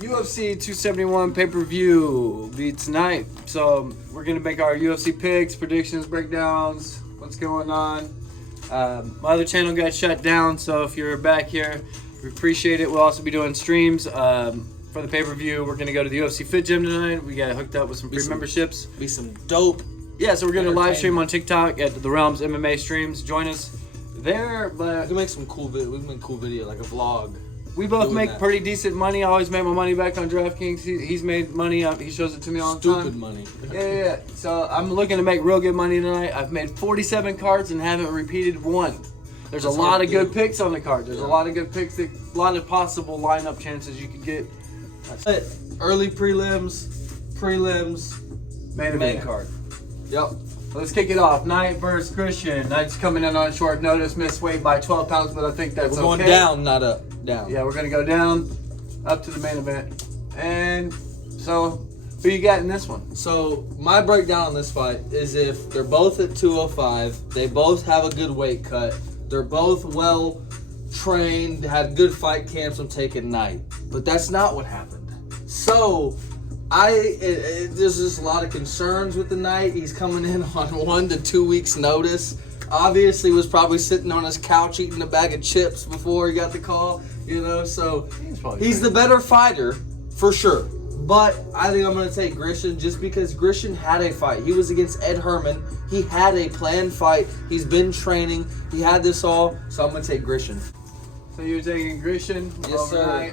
UFC 271 pay-per-view will be tonight. So we're going to make our UFC picks, predictions, breakdowns, what's going on. My other channel got shut down, so if you're back here, we appreciate it. We'll also be doing streams for the pay-per-view. We're going to go to the UFC Fit Gym tonight. We got hooked up with some free memberships. Be some dope. Yeah, so we're going to live stream on TikTok at The Realms MMA streams. Join us there. But we can make some cool video. We can make cool video, like a vlog. We both make pretty decent money. I always make my money back on DraftKings. He's made money. He shows it to me all the time. Stupid money. Yeah. So I'm looking to make real good money tonight. I've made 47 cards and haven't repeated one. There's a lot of good picks on the card. There's a lot of good picks. A lot of possible lineup chances you could get. Early prelims, main card. Yep. Let's kick it off. Knight versus Christian. Knight's coming in on short notice. Missed weight by 12 pounds, but I think that's okay. We're going down, not up. Down. Yeah, we're going to go down, up to the main event. And so, who you got in this one? So, my breakdown on this fight is if they're both at 205, they both have a good weight cut, they're both well trained, had good fight camps, I'm taking Knight. But that's not what happened. So, there's just a lot of concerns with the Knight. He's coming in on 1 to 2 weeks notice. Obviously was probably sitting on his couch eating a bag of chips before he got the call, so he's the better fighter for sure. But I think I'm going to take Grishin just because Grishin had a fight. He was against Ed Herman. He had a planned fight. He's been training. He had this all, so I'm going to take Grishin. So you're taking Grishin? Yes, sir. Knight?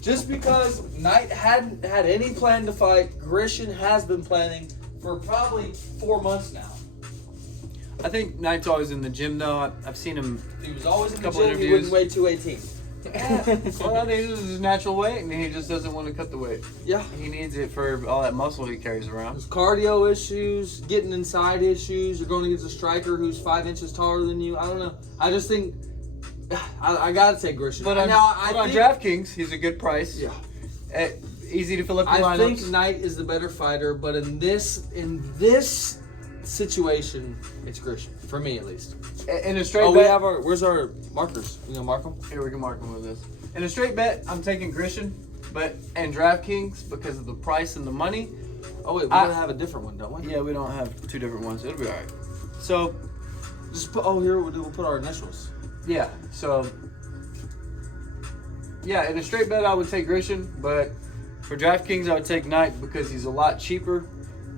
Just because Knight hadn't had any plan to fight, Grishin has been planning for probably 4 months now. I think Knight's always in the gym, though. I've seen him. He was always in the couple gym. Interviews. He wouldn't weigh 218. Well, I think this is his natural weight, and he just doesn't want to cut the weight. Yeah. He needs it for all that muscle he carries around. There's cardio issues, getting inside issues. You're going against a striker who's 5 inches taller than you. I don't know. I just think I gotta take Grishin. But on DraftKings, he's a good price. Yeah. Easy to fill up your lineups. I think Knight is the better fighter, but in this situation, it's Grishin. For me, at least. In a straight bet. Where's our markers? You gonna mark them? Here, we can mark them with this. In a straight bet, I'm taking Grishin, and DraftKings because of the price and the money. Oh, wait, we're gonna have a different one, don't we? Yeah, we don't have two different ones. It'll be all right. So, just we'll put our initials. Yeah, so, yeah, in a straight bet, I would take Grishin, but for DraftKings, I would take Knight because he's a lot cheaper.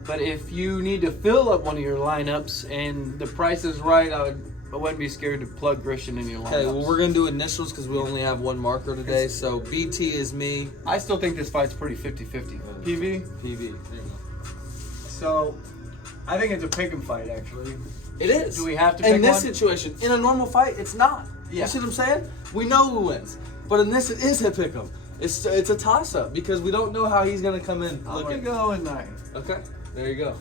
But if you need to fill up one of your lineups and the price is right, I wouldn't be scared to plug Grishin in your lineups. Okay, well, we're going to do initials because we only have one marker today. So BT is me. I still think this fight's pretty 50-50. PV? PV. There you go. So, I think it's a pick'em fight, actually. It is. Do we have to pick in this one? situation, in a normal fight, it's not. Yeah. You see what I'm saying? We know who wins. But in this, it is a pick'em. It's a toss-up because we don't know how he's going to come in. I'm going to go with Knight. Okay. There you go.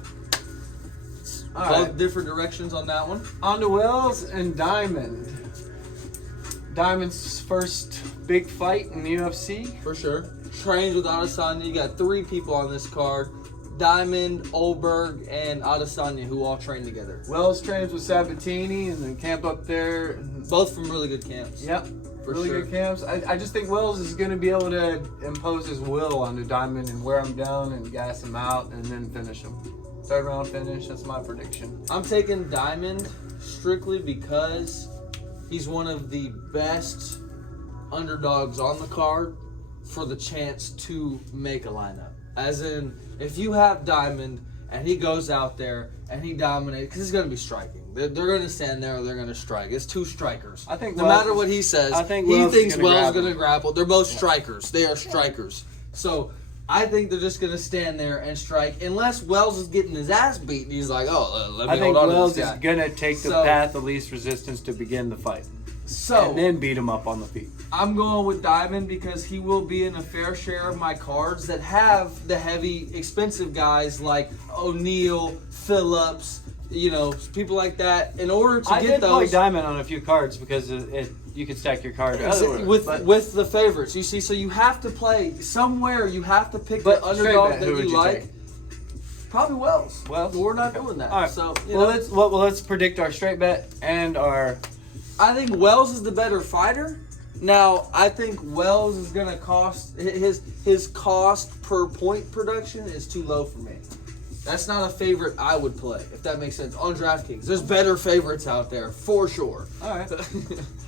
All Both different directions on that one. On to Wells and Diamond. Diamond's first big fight in the UFC. For sure. Trains with Adesanya. You got 3 people on this card. Diamond, Olberg, and Adesanya, who all train together. Wells trains with Sabatini and then camp up there. Both from really good camps. Yep. Really good camps. I just think Wells is going to be able to impose his will on the Diamond and wear him down and gas him out and then finish him. 3rd round finish. That's my prediction. I'm taking Diamond strictly because he's one of the best underdogs on the card for the chance to make a lineup. As in, if you have Diamond and he goes out there and he dominates, because he's going to be striking. They're going to stand there or they're going to strike. It's 2 strikers. I think no matter what he says, he thinks Wells is going to grapple. They're both strikers. They are strikers. So I think they're just going to stand there and strike unless Wells is getting his ass beat and he's like, let me hold on to this guy. Wells is going to take the path of least resistance to begin the fight. And then beat him up on the feet. I'm going with Diamond because he will be in a fair share of my cards that have the heavy, expensive guys like O'Neal, Phillips, people like that. In order to get those, I did play Diamond on a few cards because you could stack your card with the favorites. You see, so you have to play somewhere. You have to pick the underdog that you like. Probably Wells. Well, we're not doing that. All right. So let's predict our straight bet and our. I think Wells is the better fighter, Now, I think Wells is gonna cost his cost per point production is too low for me. That's not a favorite I would play, if that makes sense. On DraftKings, there's better favorites out there for sure. All right.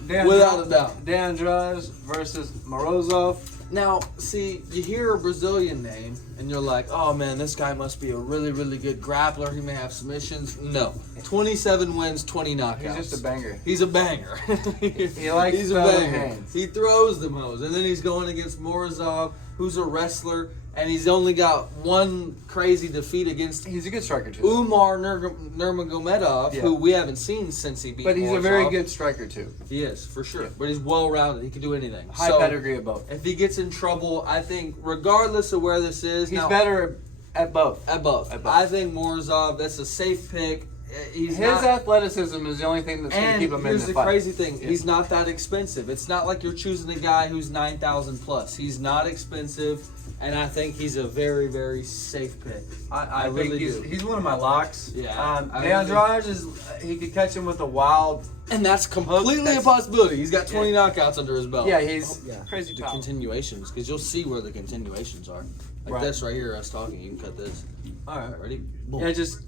Without a doubt. De Andrade versus Morozov. Now, see, you hear a Brazilian name, and you're like, oh man, this guy must be a really, really good grappler. He may have submissions. No. 27 wins, 20 knockouts. He's just a banger. He's a banger. He likes He's a throwing banger. hands. He throws the most. And then he's going against Morozov, who's a wrestler, and he's only got one crazy defeat against He's a good striker too. Umar Nurmagomedov, Yeah. who we haven't seen since he beat But he's a Morozov. very good striker too. He is, for sure. But he's well-rounded. He can do anything. High pedigree of both. If he gets in trouble, I think, regardless of where this is, He's now, better at both. at both. At both. I think Morozov, that's a safe pick. He's His not, athleticism is the only thing that's going to and keep him in here's the the fight. crazy thing: Yeah. he's not that expensive. It's not like you're choosing a guy who's 9,000 plus. He's not expensive, and I think he's a very, very safe pick. I think really he's, do. he's one of my locks. Yeah, I De Andrade is he could catch him with a wild. And that's completely That's- a possibility. He's got 20 knockouts under his belt. Yeah, he's Yeah. crazy The talented. continuations, because you'll see where the continuations are. Like Right. this right here, us talking. You can cut this. All right. Ready? Boom. Yeah, it just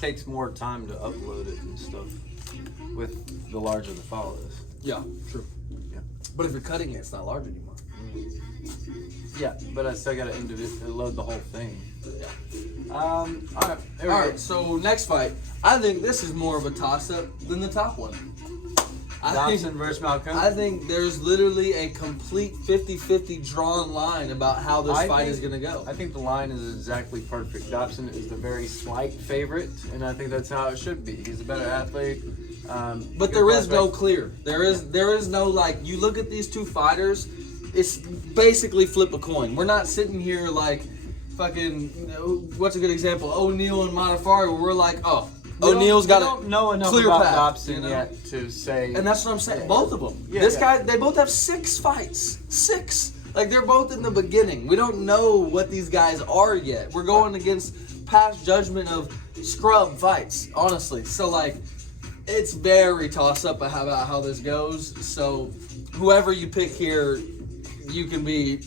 takes more time to upload it and stuff with the larger the file is. Yeah, true. Yeah. But if you're cutting it, it's not large anymore. Yeah, but I still got to load the whole thing. Yeah. All right. There we All go. right, so next fight. I think this is more of a toss-up than the top one. Dobson versus Malcolm. I think there's literally a complete 50-50 drawn line about how this I fight think- is going to go. I think the line is exactly perfect. Dobson is the very slight favorite, and I think that's how it should be. He's a better athlete. But good there is no prospect. clear. There is no, like, you look at these two fighters, it's basically flip a coin. We're not sitting here like fucking, what's a good example? O'Neal and Modafferi, where we're like, oh, We don't- O'Neal's got we a don't know enough clear about path, Dobson you know? yet to say. And that's what I'm saying. Both of them. Yeah, This yeah. guy, they both have 6 fights. 6. Like, they're both in the beginning. We don't know what these guys are yet. We're going against past judgment of scrub fights, honestly. So, like, it's very toss-up about how this goes. So, whoever you pick here, you can be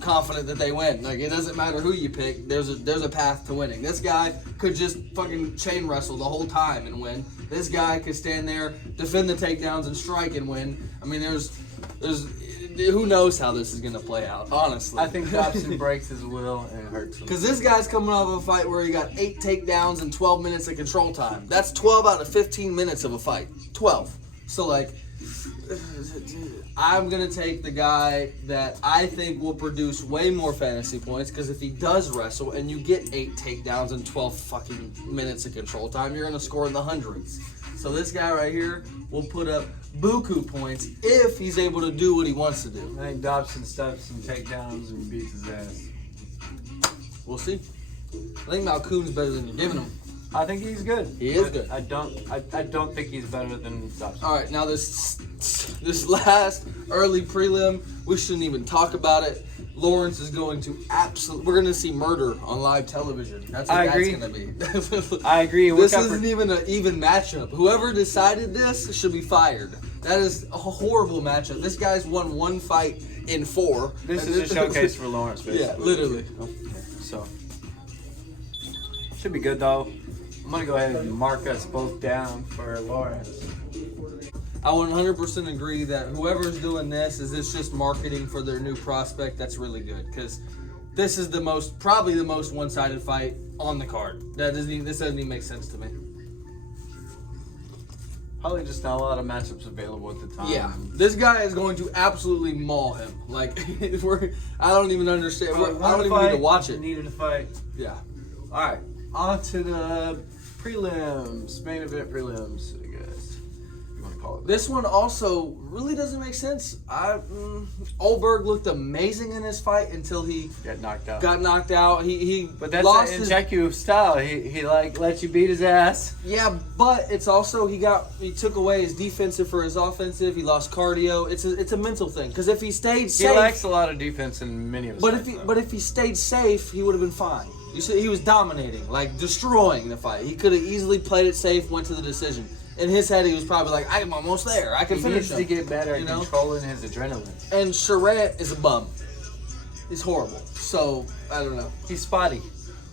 confident that they win. Like, it doesn't matter who you pick. There's a path to winning. This guy could just fucking chain wrestle the whole time and win. This guy could stand there, defend the takedowns, and strike and win. I mean, there's who knows how this is gonna play out. Honestly, I think Dobson breaks his will and it hurts him. because this guy's coming off of a fight where he got 8 takedowns and 12 minutes of control time. That's 12 out of 15 minutes of a fight. 12. So, like, I'm going to take the guy that I think will produce way more fantasy points, because if he does wrestle and you get 8 takedowns and 12 fucking minutes of control time, you're going to score in the hundreds. So this guy right here will put up buku points if he's able to do what he wants to do. I think Dobson steps some takedowns and beats his ass. We'll see. I think Malkoon's better than you're giving him. I think he's good. He is But good. I don't think he's better than Dobson. All right, now this last early prelim, we shouldn't even talk about it. Lawrence is going to we're going to see murder on live television. That's what I that's agree. going to be. I agree. This Look out isn't for- even an even matchup. Whoever decided this should be fired. That is a horrible matchup. This guy's won 1 fight in 4. This is a showcase for Lawrence, basically. Yeah, literally. So should be good though. I'm gonna go ahead and mark us both down for Lawrence. I 100% agree that whoever's doing this is just marketing for their new prospect. That's really good, because this is probably the most one-sided fight on the card. This doesn't even make sense to me. Probably just not a lot of matchups available at the time. Yeah, this guy is going to absolutely maul him. Like, I don't even understand. I don't even need to watch it. Needed a fight. Yeah. All right, on to the prelims, main event prelims, I guess you want to call it. This one also really doesn't make sense. Oldberg looked amazing in his fight until he Get knocked out. got knocked out. He But that's lost an his. Nchekwu style. He like lets you beat his ass. Yeah, but it's also he took away his defensive for his offensive. He lost cardio. It's a mental thing, because if he stayed He safe, lacks a lot of defense in many of his fights, though. but if he stayed safe, he would have been fine. You see, he was dominating, like destroying the fight. He could have easily played it safe, went to the decision. in his head, he was probably like, I'm almost there. I can He finish needs him. to get better at you know? controlling his adrenaline. And Charette is a bum. He's horrible. So, I don't know. He's spotty.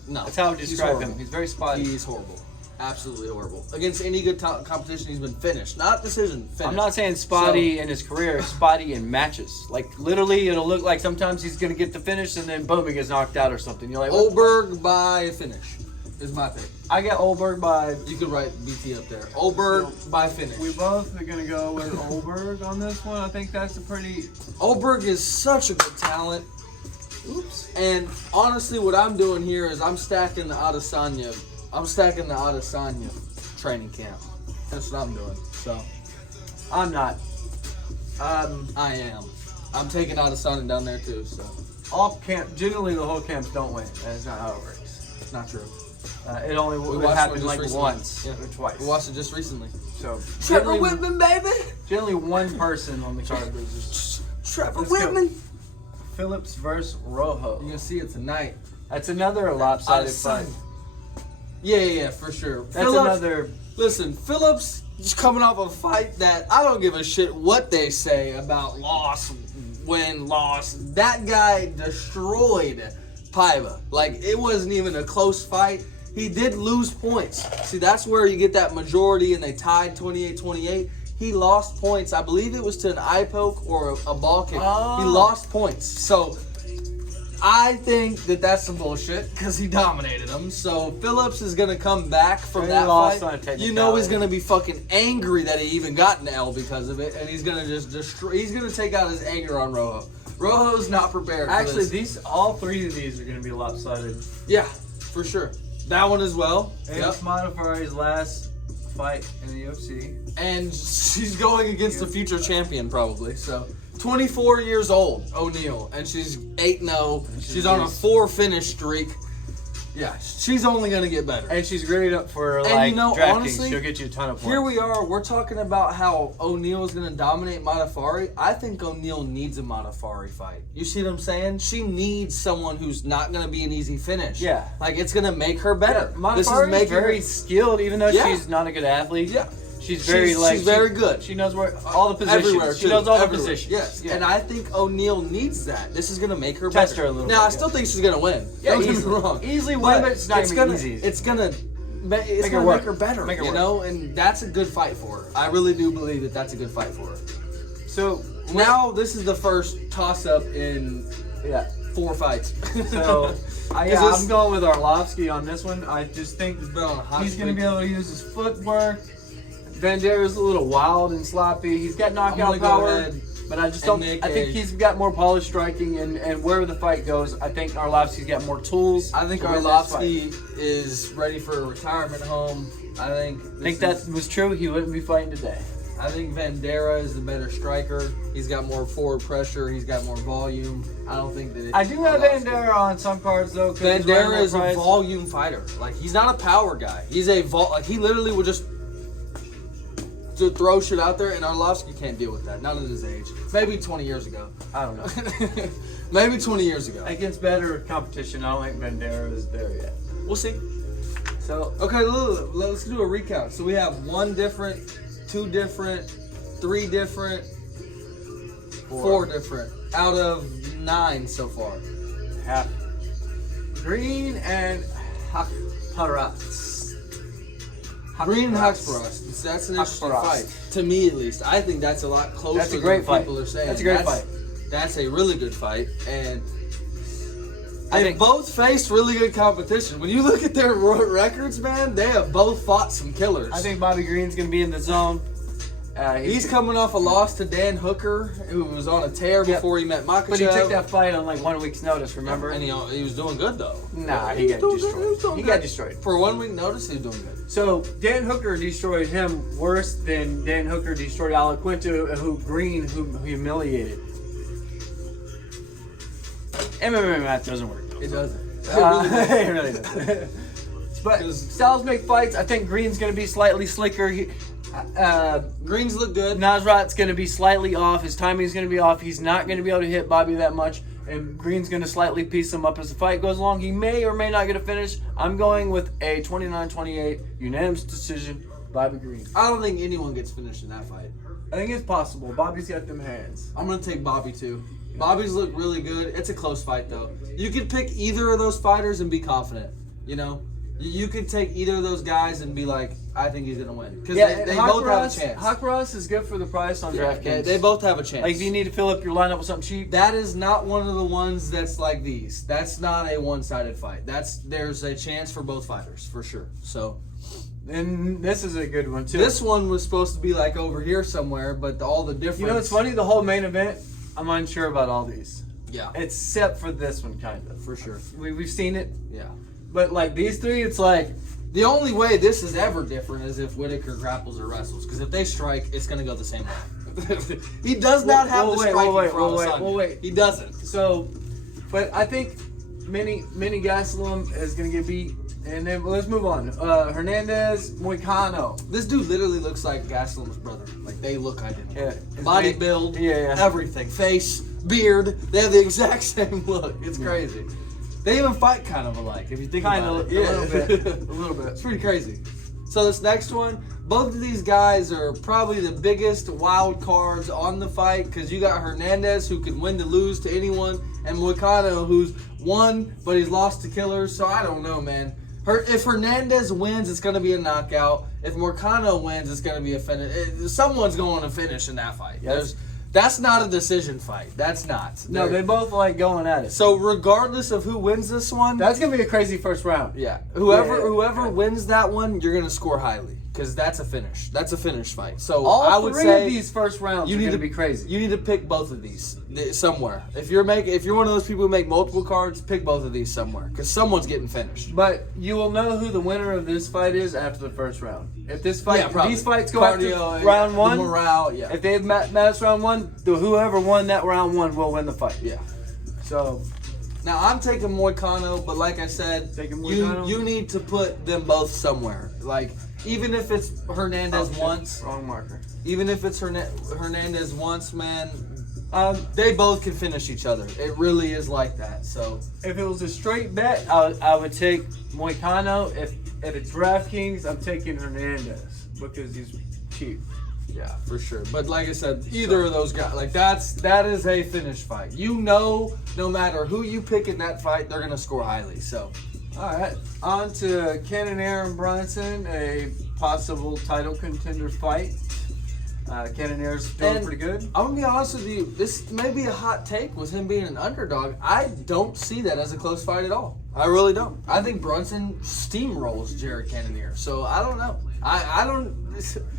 No. That's how I would he's describe him. horrible. He's very spotty. He's horrible. Absolutely horrible. Against any good competition, he's been finished. Not decision, finished. I'm not saying spotty in his career, spotty in matches. Like, literally, it'll look like sometimes he's going to get the finish and then boom, he gets knocked out or something. You're like, what? Oldberg by finish is my pick. I get Oldberg by... You could write BT up there. Oldberg by finish. We both are going to go with Oldberg on this one. I think that's a pretty... Oldberg is such a good talent. Oops. And honestly, what I'm doing here is I'm stacking the Adesanya. I'm stacking the Adesanya training camp. That's what I'm doing. So I'm not. I am. I'm taking Adesanya down there too. So All camp... Generally, the whole camps don't win. That's not how it works. it's not true. It only We would watched happen one just like recently. once Yeah. or twice. We watched it just recently. So Trevor generally- Whitman, baby. Generally, one person on the card loses. Trevor Let's go. Whitman. Phillips versus Rojo. You're gonna see it tonight. That's another lopsided fight. Yeah, for sure. That's Phillips, another. Listen, Phillips just coming off a fight that I don't give a shit what they say about loss, win, loss. That guy destroyed Paiva. Like, it wasn't even a close fight. He did lose points. See, that's where you get that majority, and they tied 28-28. He lost points. I believe it was to an eye poke or a ball kick. Oh. He lost points. So I think that that's some bullshit because he dominated him. So Phillips is gonna come back from He that lost on a fight. technicality. You know he's gonna be fucking angry that he even got an L because of it, and he's gonna just destroy. He's gonna take out his anger on Rojo. Rojo's not prepared. Actually, for this. all three of these are going to be lopsided. Yeah, for sure. That one as well. It's Modafferi's last fight in the UFC. And she's going against the future champion probably. So 24 years old, O'Neal, and she's 8-0. She's on a 4 finish streak. Yeah, she's only gonna get better. And she's great up for And like you know, DraftKings. honestly, She'll get you a ton of points. Here we are. We're talking about how O'Neal is gonna dominate Modafferi. I think O'Neal needs a Modafferi fight. You see what I'm saying? She needs someone who's not gonna be an easy finish. Yeah. like it's gonna make her better. This is Modafferi's making very her. skilled, even though Yeah. she's not a good athlete. Yeah. She's very She's very good. She knows where all the positions. Everywhere, she too. knows all Everywhere. the positions. Yes, Yeah. and I think O'Neal needs that. This is gonna make her Test better. her a little Now, bit, I still think she's gonna win. Yeah, Don't get me easily. wrong. Easily win, but it's not gonna be gonna, easy. It's gonna, Make her gonna work. make her better. Make her you work. know, and that's a good fight for her. I really do believe that that's a good fight for her. So Now, this is the first toss-up in yeah. 4 fights. So this- I'm going with Arlovsky on this one. I just think He's been on a hot he's going to streak. be able to use his footwork. Vandera's a little wild and sloppy. He's got knockout gonna go power, ahead but I just and don't. Nick I think Gage. he's got more polished striking, and wherever the fight goes, I think Arlovsky's got more tools. I think to win this fight. Arlovsky is ready for a retirement home. I think. I think that was true. He wouldn't be fighting today. I think Vandera is the better striker. He's got more forward pressure. He's got more volume. I don't think that. I do have Vandera on some cards though. 'cause he's running Vandera that is a price. volume fighter. Like, he's not a power guy. He's a like, he literally would just to throw shit out there, and Arlovsky can't deal with that. Not at his age. Maybe 20 years ago. I don't know. Maybe 20 years ago. Against better competition, I don't think Vandera is there yet. We'll see. So Okay, let's do a recount. So we have 1 different, 2 different, 3 different, 4 different out of 9 so far. half Green and Hakparas. Green and Haqparast. That's an interesting Haqparast. fight. To me, at least. I think that's a lot closer That's a great than fight. people are saying. That's a great fight. That's a really good fight. And I they think- both faced really good competition. When you look at their records, man, they have both fought some killers. I think Bobby Green's gonna be in the zone. he's coming off a loss to Dan Hooker, who was on a tear Yep. before he met Makachev. but he took that fight on like 1 week's notice. Remember? And he was doing good, though. Nah, he got was doing destroyed. He good. got destroyed. For 1 week notice, he was doing good. So Dan Hooker destroyed him worse than Dan Hooker destroyed Alaquinto, who humiliated. MMA math doesn't work. It doesn't. It really doesn't. But styles make fights. I think Green's going to be slightly slicker. Greens look good. Nasrat's going to be slightly off. His timing's going to be off. He's not going to be able to hit Bobby that much. And Green's going to slightly piece him up as the fight goes along. He may or may not get a finish. I'm going with a 29-28 unanimous decision Bobby Green. I don't think anyone gets finished in that fight. I think it's possible. Bobby's got them hands. I'm gonna take Bobby too. Bobby's look really good. It's a close fight though. You could pick either of those fighters and be confident. You know, you could take either of those guys and be like, I think he's gonna win because they both have a chance. Hawk Ross is good for the price on DraftKings. They both have a chance. Like if you need to fill up your lineup with something cheap. That is not one of the ones that's like these. That's not a one-sided fight. There's a chance for both fighters for sure. So. And this is a good one too. This one was supposed to be like over here somewhere, but all the difference. You know, it's funny. The whole main event, I'm unsure about all these. Yeah, Except for this one, kind of. for sure. We've seen it. Yeah. But like these three, it's like The only way this is ever different is if Whitaker grapples or wrestles, because if they strike, it's going to go the same way. He does not have the striking wait. He doesn't. So, but I think Mini Gastelum is going to get beat. And then let's move on. Hernandez, Moicano. This dude literally looks like Gastelum's brother. Like, they look identical. Yeah. Body build, Yeah. everything. Face, beard, they have the exact same look. It's crazy. They even fight kind of alike, if you think about it. A little bit. A little bit. It's pretty crazy. So this next one, both of these guys are probably the biggest wild cards on the fight, because you got Hernandez, who could win to lose to anyone, and Moicano, who's won, but he's lost to killers. So I don't know, man. If Hernandez wins, it's going to be a knockout. If Moicano wins, it's going to be a finish. Someone's going to finish in that fight. Yes. That's not a decision fight. That's not. No, they both like going at it. So regardless of who wins this one, That's going to be a crazy first round. yeah, whoever Yeah. wins that one, you're going to score highly, because that's a finish. That's a finish fight. So All I would three say of these first rounds you are need going to to be crazy. You need to pick both of these somewhere. If you're one of those people who make multiple cards, pick both of these somewhere, because someone's getting finished. But you will know who the winner of this fight is after the first round. If this fight, Yeah, probably. these fights go Cardio, after round the one, morale, yeah. if they match round one, whoever won that round one will win the fight. Yeah. So Now I'm taking Moicano, but like I said, Taking Moicano? you need to put them both somewhere. Like, even if it's Hernandez once, wrong marker. even if it's Hernandez once, man, they both can finish each other. It really is like that. So If it was a straight bet, I would take Moicano. If it's DraftKings, I'm taking Hernandez because he's cheap. yeah, for sure. But like I said, either of those guys, like that is a finish fight. You know, no matter who you pick in that fight, they're gonna score highly. So All right, on to Cannonier and Brunson, a possible title contender fight. Cannonier's doing And pretty good. I'm gonna be honest with you, this may be a hot take with him being an underdog. I don't see that as a close fight at all. I really don't. I think Brunson steamrolls Jared Cannonier. So I don't know. I don't.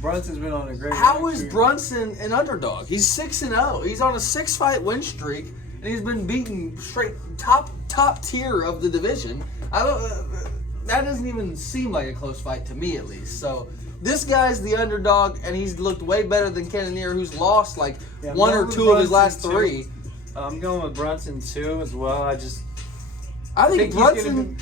Brunson's been on a great. How is streak. Brunson an underdog? He's 6-0. He's on a 6-fight win streak, and he's been beaten straight top tier of the division. I don't. That doesn't even seem like a close fight to me, at least. So this guy's the underdog, and he's looked way better than Cannonier, who's lost like Yeah, I'm one going or with two of his Brunson, last too. 3. I'm going with Brunson too as well. I think he's Brunson.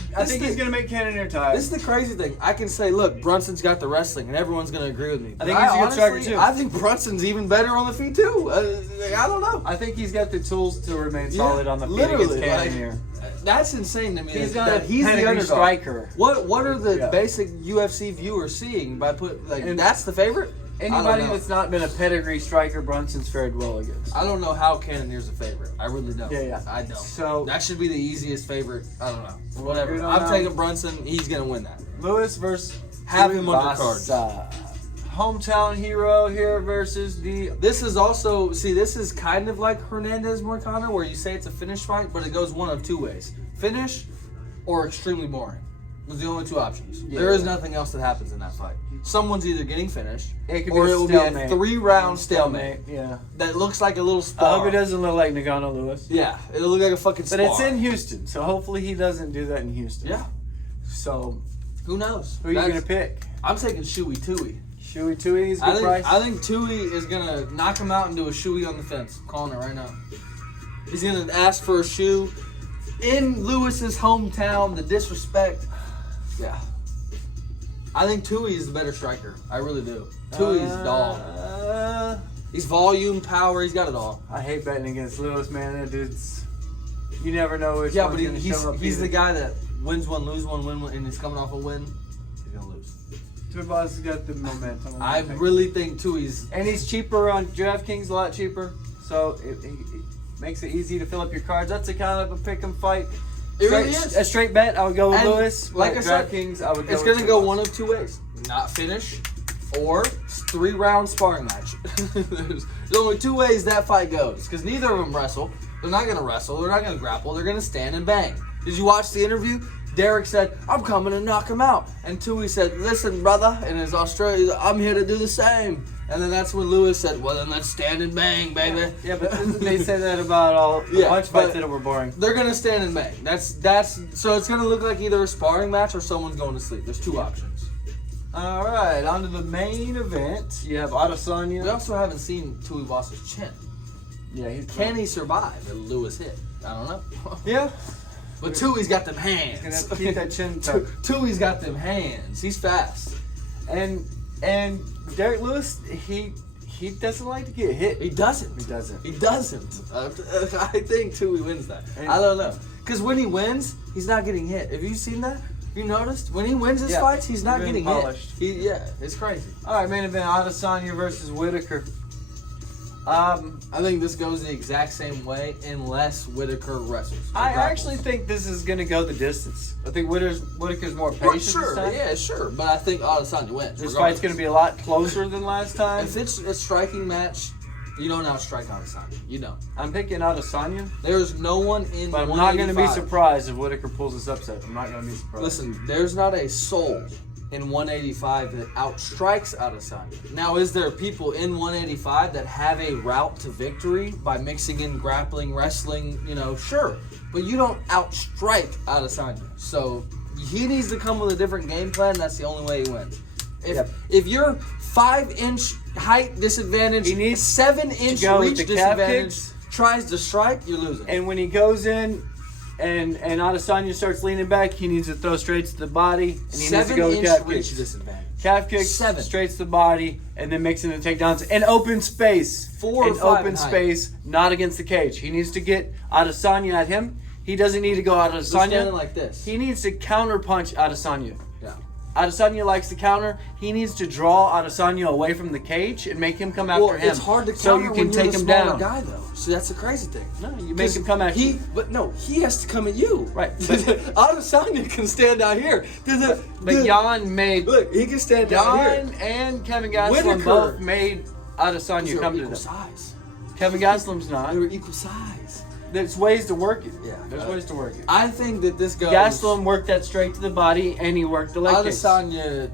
gonna make Cannonier tired. This is the crazy thing. I can say, look, Brunson's got the wrestling, and everyone's going to agree with me. I think he's a good striker, honestly, too. I think Brunson's even better on the feet too. I don't know. I think he's got the tools to remain solid on the feet literally, against Cannonier. That's insane to me. He's that got a he's the pedigree underdog. striker. What are the Yeah. basic UFC viewers seeing by And that's the favorite? I Anybody don't know. that's not been a pedigree striker, Brunson's fared well against. I don't know how Cannonier's a favorite. I really don't. Yeah. I don't. So That should be the easiest favorite. I don't know. Whatever. good on I'm that. taking Brunson. He's gonna win that. Lewis versus Have him under Tuivasa. Hometown hero here versus the. This is also this is kind of like Hernandez Moicano, where you say it's a finish fight, but it goes one of two ways: finish or extremely boring. Those are the only two options. Yeah. There is nothing else that happens in that fight. Someone's either getting finished, It could or be it a will be a stalemate. 3-round stalemate. Yeah. That looks like a little I spar. hope it doesn't look like Nagano Lewis. Yeah, it'll look like a fucking But spar. it's in Houston, so hopefully he doesn't do that in Houston. Yeah, So who knows? who are you gonna pick? I'm taking Shui Tui. Shui Tui's good price. I think Tui is gonna knock him out and do a shoey on the fence. I'm calling it right now. He's gonna ask for a shoe in Lewis's hometown. The disrespect. Yeah. I think Tui is the better striker. I really do. Tui's dog. He's volume, power. He's got it all. I hate betting against Lewis, man. That dude's. You never know which Yeah, one's but gonna show up. he's either. the guy that wins one, lose one, win one, and he's coming off a win. He's gonna lose. Tuivasa has got the momentum. I really think Tui's. And he's cheaper on DraftKings, a lot cheaper. So it makes it easy to fill up your cards. That's a kind of a pick 'em fight. It really is. A straight bet, I would go with And Lewis. like But I said, DraftKings, I would go It's with gonna go Tuivasa. one of two ways: not finish, or 3-round sparring match. There's only two ways that fight goes, because neither of them wrestle. They're not gonna wrestle. They're not gonna grapple. They're gonna stand and bang. Did you watch the interview? Derek said, "I'm coming to knock him out," and Tui said, "Listen, brother," in his Australian, "I'm here to do the same." And then that's when Lewis said, "Well, then let's stand and bang, baby." Yeah, but they say that about a bunch of fights that were boring. They're gonna stand and bang. That's so it's gonna look like either a sparring match or someone's going to sleep. There's two options. All right, on to the main event. You have Adesanya. We also haven't seen Tuivasa's chin. Yeah, Can he survive a Lewis hit? I don't know. Yeah. But Tui's got them He's gonna hands. have to keep that chin tucked. Tui's got them hands. He's fast. And Derek Lewis, he doesn't like to get hit. He doesn't. He doesn't. He doesn't. I think Tui wins that. And- I don't know. Because when he wins, he's not getting hit. Have you seen that? Have you noticed? When he wins his Yeah. fights, he's not He's been getting polished. hit. Yeah, it's crazy. All right, main event: Adesanya versus Whitaker. I think this goes the exact same way unless Whitaker wrestles. or I grapples. actually think this is gonna go the distance. I think Whitaker's more patient Sure, this time. yeah, sure. But I think Adesanya wins. This fight's gonna be a lot closer than last time. If it's a striking match, you don't outstrike Adesanya. You don't. I'm picking Adesanya, There's no one in but I'm not gonna be 185. surprised if Whitaker pulls this upset. I'm not gonna be surprised. Listen, there's not a soul in 185 that outstrikes Adesanya. Now, is there people in 185 that have a route to victory by mixing in grappling, wrestling? Sure. But you don't outstrike Adesanya. So he needs to come with a different game plan. That's the only way he wins. If you're 5-inch height disadvantage, He needs 7-inch to go with reach the calf disadvantage, kicks. tries to strike, you're losing. And when he goes in and Adesanya starts leaning back, he needs to throw straight to the body, and he needs to go with 7-inch calf reach kicks. disadvantage. Calf kicks, 7. straight to the body, and then mixing the takedowns in open space. 4 or in 5 open in height. space, not against the cage. He needs to get Adesanya at him. He doesn't need to go They're standing Adesanya. like this. He needs to counter punch Adesanya. Yeah. Adesanya likes to counter. He needs to draw Adesanya away from the cage and make him come after him. It's hard to counter so you can when you're take the him smaller down. guy, though. So that's the crazy thing. No, you make him come at you. But no, he has to come at you. Right. Adesanya can stand out here. But Jan made Look, he can stand out here. Jan and Kevin Gastelum Whitaker. both made Adesanya They're come to equal them. size. Kevin Gastelum's not. They were equal size. There's ways to work it. Yeah. There's ways to work it. I think that this goes. Gastelum worked that straight to the body, and he worked the leg kicks. Adesanya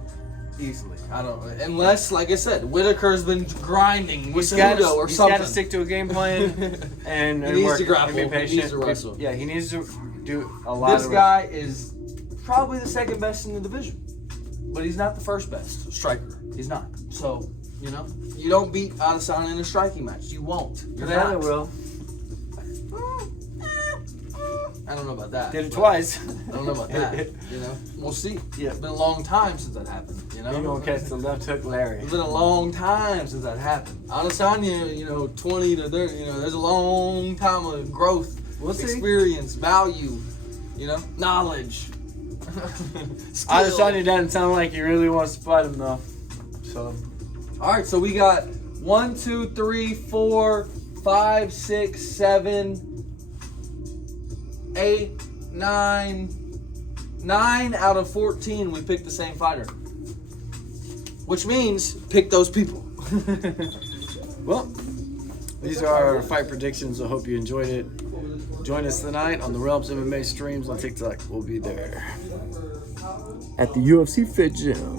easily. I don't. Unless, like I said, Whitaker's been grinding with He's got Cejudo or something. to stick to a game plan and He needs work to it, grapple. and be He patient. needs to wrestle. Yeah, he needs to do a lot This of guy is probably the second best in the division, but he's not the first best striker. He's not. So you don't beat Adesanya in a striking match. You won't. You're Yeah, not. will. I don't know about that. Did it but twice. I don't know about that. We'll see. Yeah. It's been a long time since that happened. You're gonna catch the left hook, Larry. It's been a long time since that happened. Adesanya, 20 to 30, there's a long time of growth, We'll see. experience, value, knowledge. Skill. Adesanya doesn't sound like he really wants to fight him though. So All right, so we got 1, 2, 3, 4, 5, 6, 7, 8, 9 out of 14 we picked the same fighter. Which means pick those people. well, these are our fight predictions. I hope you enjoyed it. Join us tonight on the Realms MMA streams on TikTok. We'll be there at the UFC Fit Gym.